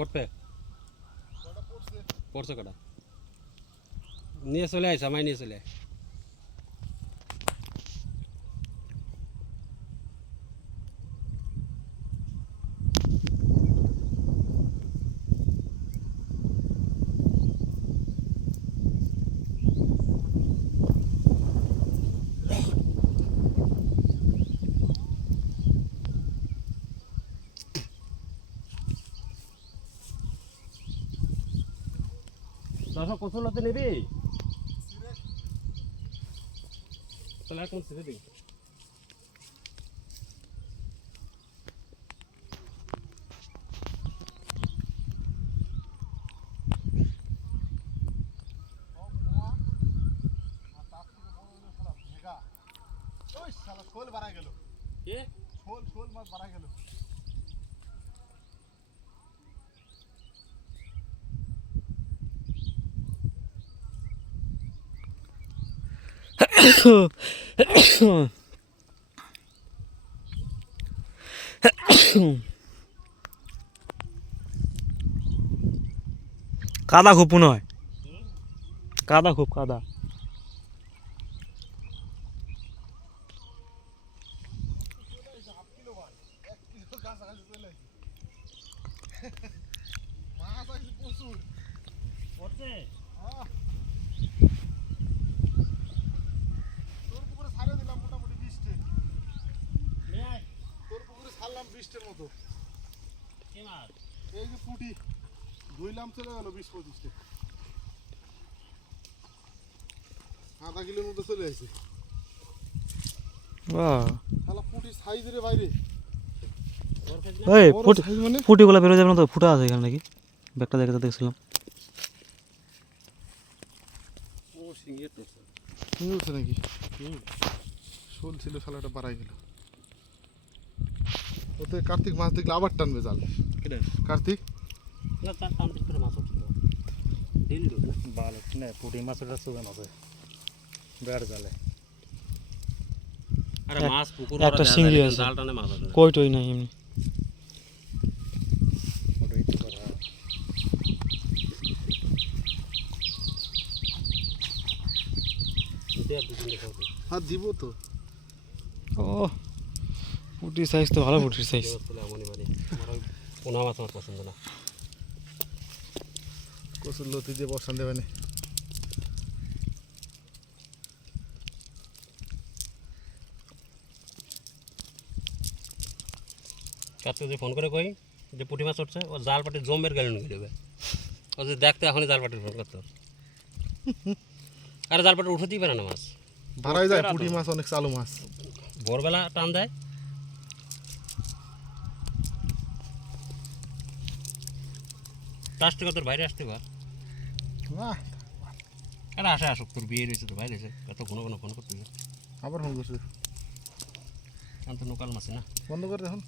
উঠবে পড়ছে কটা নিয়ে চলে আয় সামাই নিয়ে চলে আয় দশা কচুলাতে নিবি তাহলে এখন ছেড়ে দিই শোল বাড়া গেল কে শোল মাছ বাড়া গেল কাদা খুব মনে হয় কাদা খুব কাদা মাছ আছে প্রচুর পড়ছে তোর পুকুরে ছাড়ে দিলাম মোটামুটি 20টে নিয়ে আয় তোর পুকুরে ছাড়লাম 20টের মতো কে মাছ এই যে পুঁটি ধুইলাম চলে গেল 20-25টে আধা কিলোর মতো চলে আসে শালা পুঁটির সাইজের বাইরে এই বড় ফুটি size মানে ফুটিগুলো বেরোয় যাবে না তো ফুটা আছে এখানে নাকি ব্যাগটা দেখে দেখছিলাম ও সিঙ্গিয়ে পড়ছে তুমি উঠছে নাকি শোল ছিল শালাটা বাড়াই গেল ওতে কার্তিক মাছ দেখলে আবার টানবে জাল কেটে কার্তিক না তার টান করে মাছ উঠছে ঢিল দিও না ভালো না পুটি মাছটা সুগান আছে বেড় জালে আরে মাছ পুকুর একটা শিঙ্গি আছে। জাল টানে মাছ আসে না কই টই নাই এমনি দে আর দুদিন দেখাও হ্যাঁ দিব তো ও পুটি সাইজ তো ভালো পুটির সাইজ চলে আমনি বাড়ি আমার ওই পোনা মাছ আমার পছন্দ না কচুর লতি দিয়ে বসান দেবে না কাছে যে ফোন করে কই যে পুঁটি মাছ উঠছে ও জাল পাটি জমের গাড়ি নিয়ে দেবে ও যে দেখতে এখনই জাল পাটির ফোন করতে আরে জাল পাটি উঠতেই পারে না মাছ ভাড়াই যায় পুঁটি মাছ অনেক চালু মাছ ভোরবেলা টান দেয় প্লাস্টিক তোর বাইরে আসতে পার না আরে আসে আসুক তোর বিয়ে রয়েছে তো বাইরে এসে এত ঘন ঘন ফোন করতে আবার ফোন করছে আমি তো লোকাল মাছি না বন্ধ করে এখন